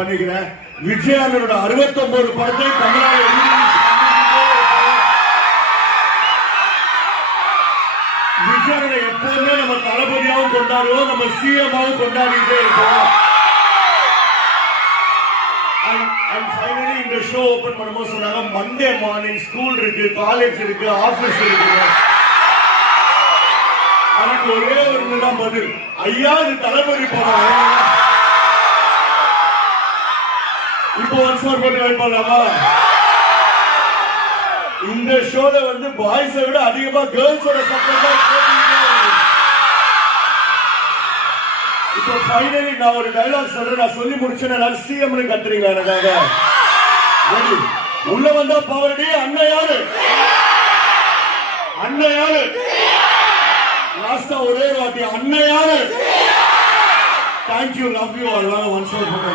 பண்ணிக்கிறேன். விஜயானோட 69 படத்தை தமிழால் விஜயானோட எப்போதுமே நம்ம தளபதியாகவும் கொண்டாடுவோம், நம்ம சிஎம்மாவும் கொண்டாடிட்டே இருக்கோம். இந்த ஷோ ஓபன் பண்ணும்போது சொன்னாங்க மண்டே மார்னிங் ஸ்கூல் இருக்கு, காலேஜ் இருக்கு, ஆபீஸ் இருக்கு. அதுக்கு ஒரே ஒரு தான் பதில், ஐயா இது தளபதி படம். இப்போ ஒன்ஸ் மோர் பண்ணி வெயிட் பண்ணலாமா? இந்த ஷோல வந்து பாய்ஸை விட அதிகமா கேர்ள்ஸோட சப்போர்ட் தான். இப்போ ஃபைனலி நான் ஒரு டயலாக் சொல்றேன், நான் சொல்லி முடிச்சேன். சிஎம்னு கத்துறீங்க எனக்காக. உள்ள வந்தா பவர்டி. அண்ணன் யாரு? அண்ணன் யாரு? லாஸ்டா ஒரே வாட்டி அண்ணன் யாரு? Thank you, love you. Once more பண்ண